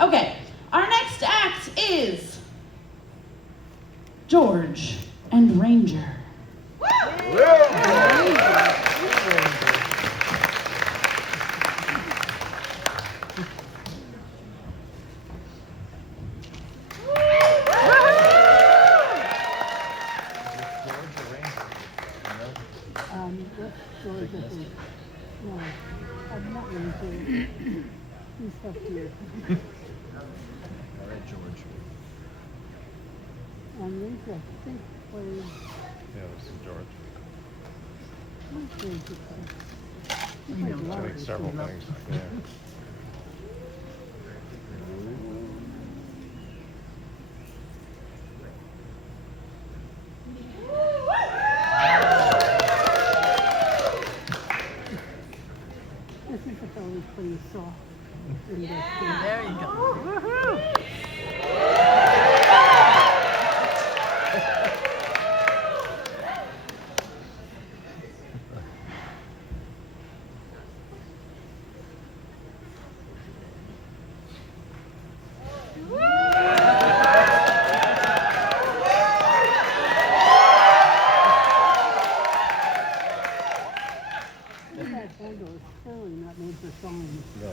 Okay, our next act is George and Ranger. George, I think. No, I'm not Ranger. He's up here. All right, George. And Ranger, I think, plays. Yeah, this is George. What's Ranger play? He I plays a lot think of several instruments. things. Yeah. This is the fellow who plays soft. There you go. Woohoo! That handle is clearly not made for songs. No.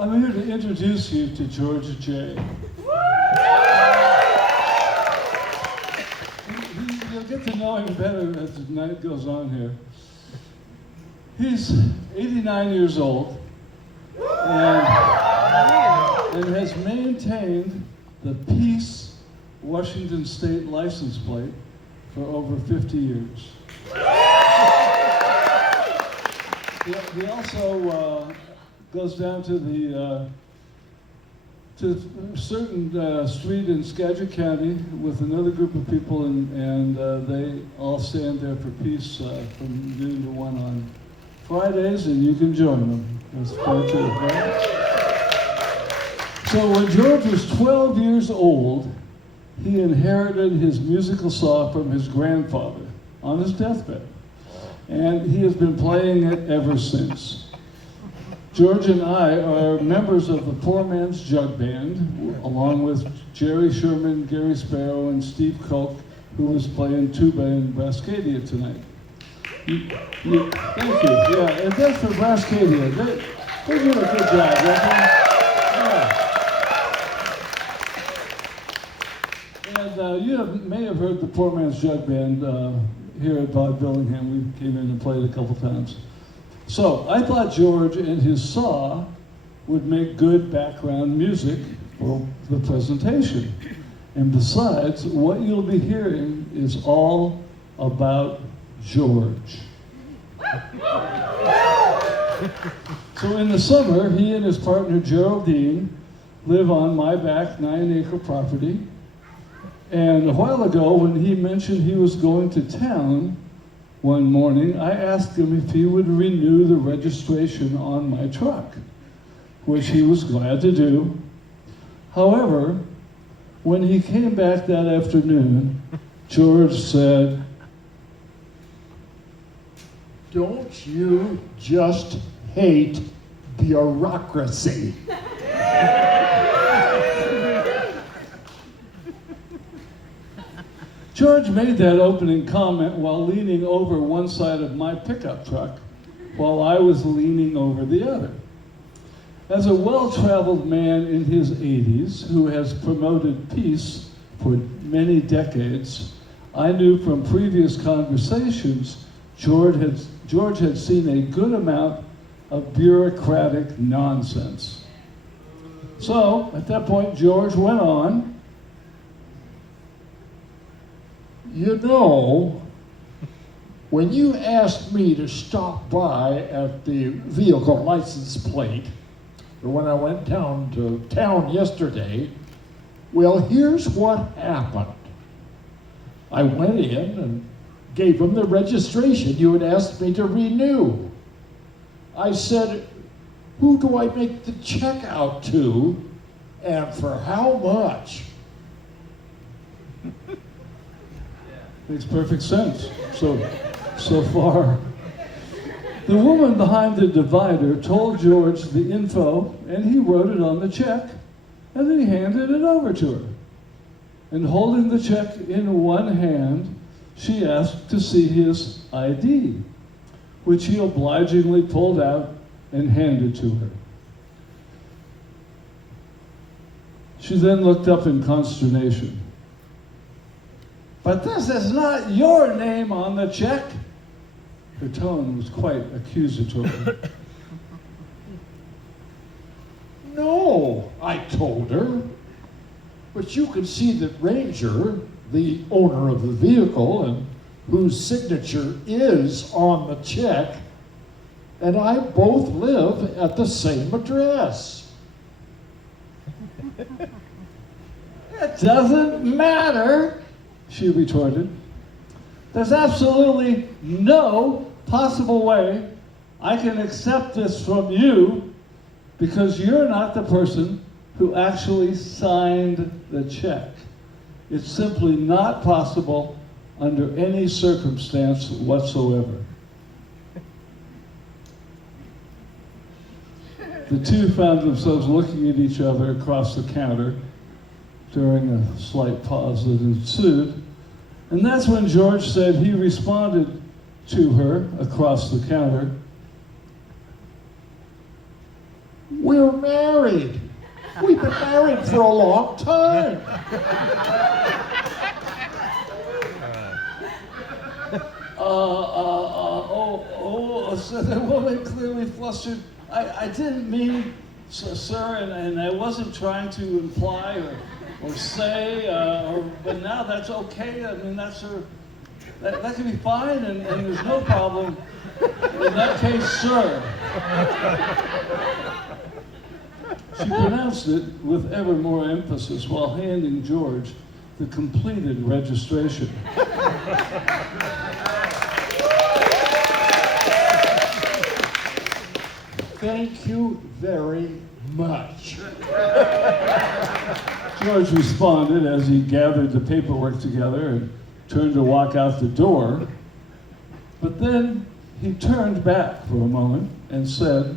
I'm here to introduce you to George J. You'll get to know him better as the night goes on here. He's 89 years old and has maintained the Peace Washington State license plate for over 50 years. He also goes down to the to a certain street in Skagit County with another group of people, and they all stand there for peace from noon to 1 on Fridays, and you can join them. That's fair too, right? So when George was 12 years old, he inherited his musical saw from his grandfather on his deathbed, and he has been playing it ever since. George and I are members of the Poor Man's Jug Band, along with Jerry Sherman, Gary Sparrow, and Steve Koch, who is playing tuba in Brascadia tonight. Thank you. Yeah, and that's for Brascadia. They did a good job, right? Yeah. And you may have heard the Poor Man's Jug Band here at Vaudevillingham. We came in and played a couple times. So I thought George and his saw would make good background music for the presentation. And besides, what you'll be hearing is all about George. So in the summer, he and his partner Geraldine live on my back 9-acre property. And a while ago, when he mentioned he was going to town one morning, I asked him if he would renew the registration on my truck, which he was glad to do. However, when he came back that afternoon, George said, "Don't you just hate bureaucracy?" George made that opening comment while leaning over one side of my pickup truck while I was leaning over the other. As a well-traveled man in his 80s who has promoted peace for many decades, I knew from previous conversations George had seen a good amount of bureaucratic nonsense. So, at that point, George went on, You know, when you asked me to stop by at the vehicle license plate, or when I went down to town yesterday, well, here's what happened. I went in and gave them the registration you had asked me to renew. I said, who do I make the check out to, and for how much? makes perfect sense. So far. The woman behind the divider told George the info, and he wrote it on the check, and then he handed it over to her. And holding the check in one hand, she asked to see his ID, which he obligingly pulled out and handed to her. She then looked up in consternation. "But this is not your name on the check." Her tone was quite accusatory. No, I told her. But you can see that Ranger, the owner of the vehicle and whose signature is on the check, and I both live at the same address. "It doesn't matter," she retorted. "There's absolutely no possible way I can accept this from you because you're not the person who actually signed the check. It's simply not possible under any circumstance whatsoever." The two found themselves looking at each other across the counter during a slight pause that ensued. And that's when George said he responded to her across the counter. We're married. We've been married for a long time. So the woman clearly flustered. I didn't mean, sir, and I wasn't trying to imply or say, but now that's okay. I mean, that's her, that can be fine, and there's no problem. In that case, sir. She pronounced it with ever more emphasis while handing George the completed registration. Thank you very much. George responded as he gathered the paperwork together and turned to walk out the door. But then he turned back for a moment and said,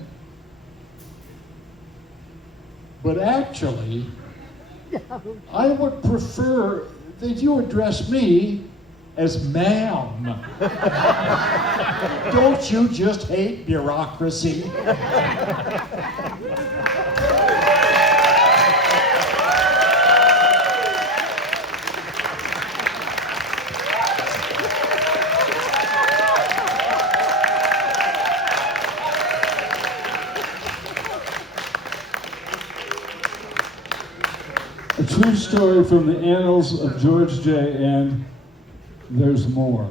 But actually, I would prefer that you address me as ma'am. Don't you just hate bureaucracy? a true story from the annals of George J. and there's more.